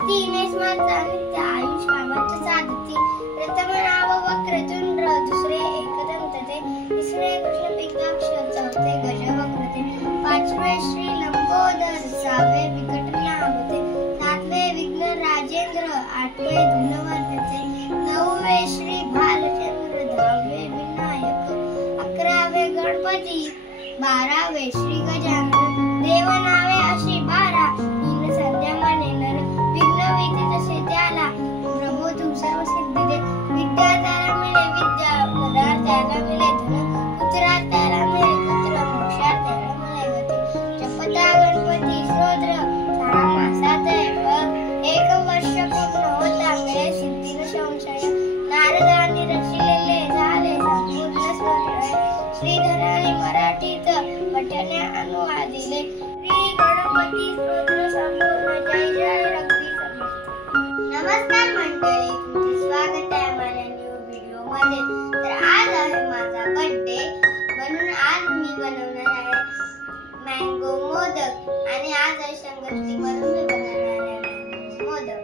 तीने स्मरता नित्य आयुष कामाच्या साधती. प्रथम नाव वक्रतुंड, दुसरे एकदंतते, तिसरे कृष्ण पिंगाक्ष, चौथे गजवक्रते, पाचवे श्री लंबोदर, सहावे विकटनाभते, सातवे विघ्न राजेंद्र, आठवे धनुर्वर्णचे, नववे श्री भालचंद्र, दहावे विनायक, अकरावे गणपती, बारावे श्री गजानन. देवनावे अशी 12, तीन संध्या माने नर, विघ्न विधी तसे त्याला, प्रभो तू सर्व सिद्धी दे. विद्या त्याला मिळे विद्या, धनार त्याला मिळे धन, पुत्रार त्याला मिळे पुत्र, मोक्षार त्याला मिळे गती. जपता गणपती स्तोत्र, 6 मासात फळ, 1 वर्ष पूर्ण होता मिळे सिद्धी न संशय. नारदांनी रचिलेले झाले संपूर्ण स्तोत्र, श्रीधराने मराठीत पठण्या अनुवादिले. श्री गणपती स्तोत्र संपूर्ण. जय जय रघुवीर समर्थ. नमस्कार मंडळी, तुमचे स्वागत आहे माझ्या न्यू व्हिडिओ मध्ये. तर आज आहे माझा बर्थडे, म्हणून आज मी बनवणार आहे मँगो मोदक. आणि आज आहे संकष्टी म्हणून मी बनवणार आहे मँगो मोदक.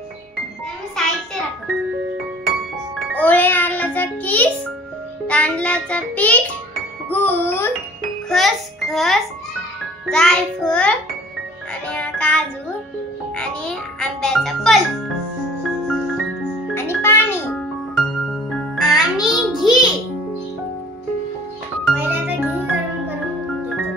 तर मी साहित्य दाखवते. ओळे नारळाचा किस, तांदळाचं पीठ, गूळ, खसखस, जायफळ आणि काजू आणि आंब्याचा पल्प आणि पाणी आणि घी. पहिल्यांदा घी गरम करून घेतो.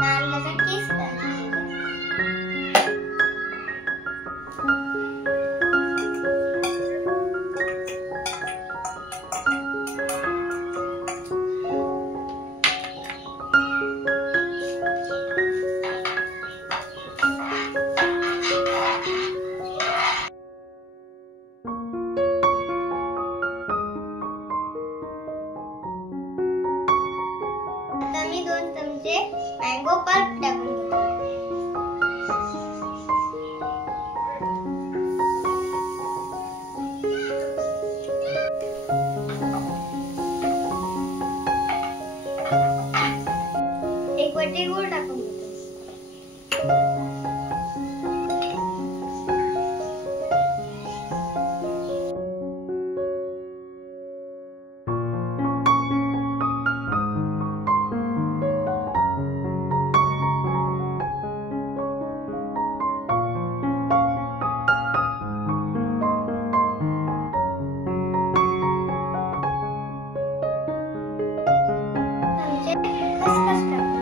नारळाचा किस आता मी 2 चमचे मँगो पल्प टाकून घेतो. एक वाटी गूळ टाकून घेतो. खसखस टाकून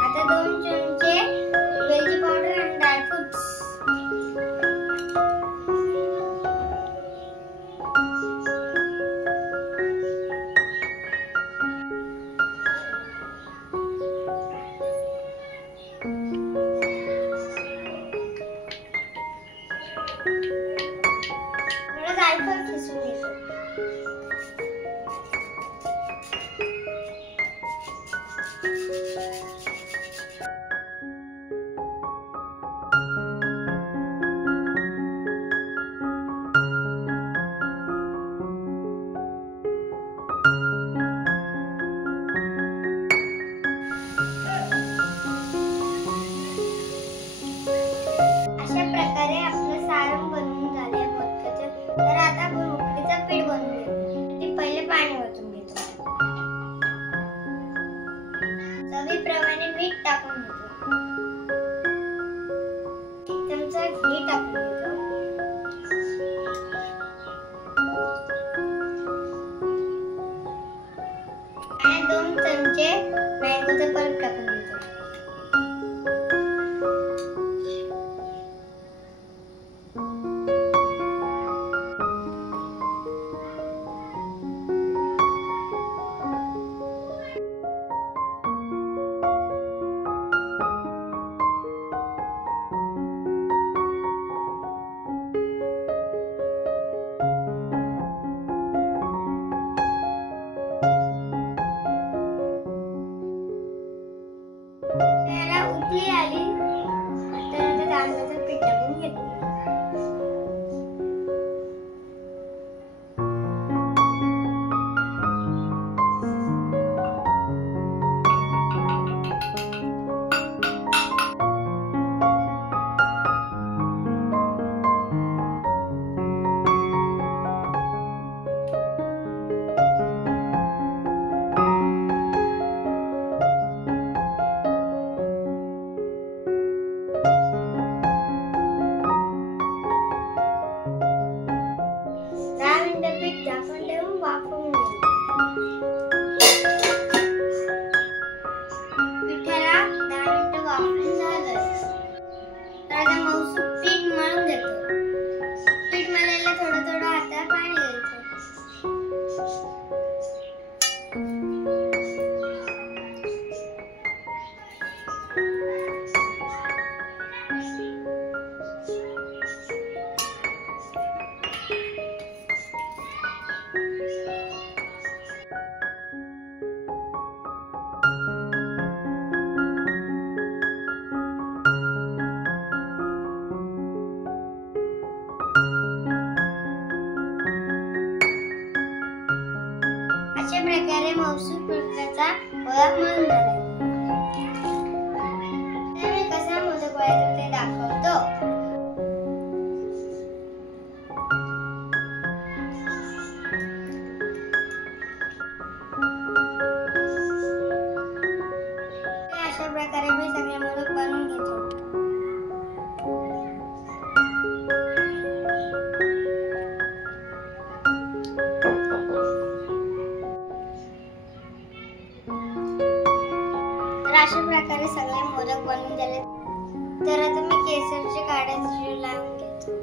आता 2 चमचे वेलची पावडर आणि ड्रायफ्रुट्स. जायफळ खिसून घेतो. उकळी आली तर तांदळाचं पीठ टाकून घेतो. पीठ झाकून ठेवून वाफवून पिठाला 10 मिनिटं वाफवून झालं तर आता मऊसूत पीठ मळून घेतो. पीठ मळायला थोडं थोडं हातावर पाणी घ्यायचं. अशा प्रकारे मऊसूत पिठाचा गोळा मळून झाला. मी कसा मोदक वळायचा ते दाखवतो. अशा प्रकारे मी सगळे मोदक बनवून घेतो. अशा प्रकारे सगळे मोदक बनवून झाले तर आता मी केसरचे काढ्याचे लावून घेतो.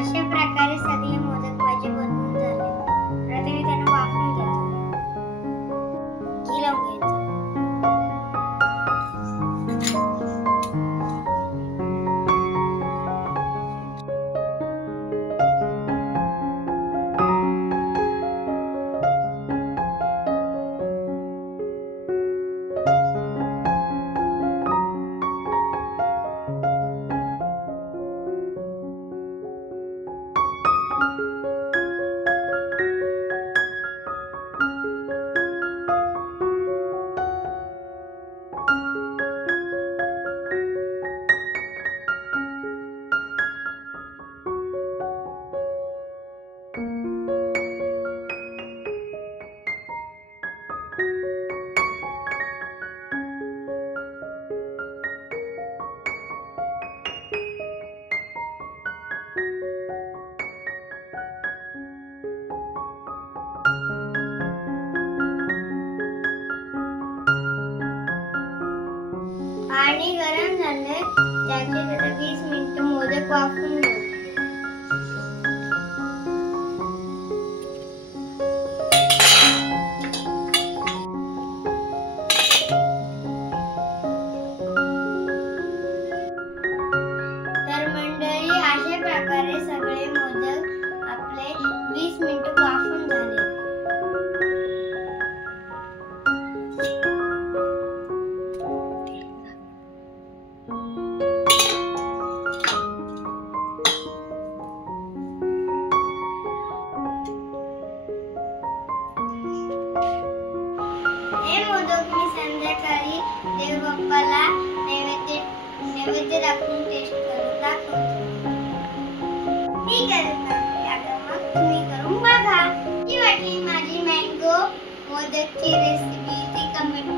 अशा प्रकारे सगळे मोदक माझे बनवून झाले. आता मी त्यांना वाफवून घेतो. घी लावून घेतो. पाणी गरम झाले त्याचे 20 मिनिटं मोदक वाफवून घेऊ. तर मंडळी अशा प्रकारे सगळे मोदक आपले 20 मिनिटं वाफवून झाले. हे मोदक मी संध्याकाळी देवबाप्पाला नैवेद्य दाखवून टेस्ट करून दाखवतो. ठीक आहे आता मग तुम्ही करून बघा. ही वाटली माझी मँगो मोदकची रेसिपी ती कमेंट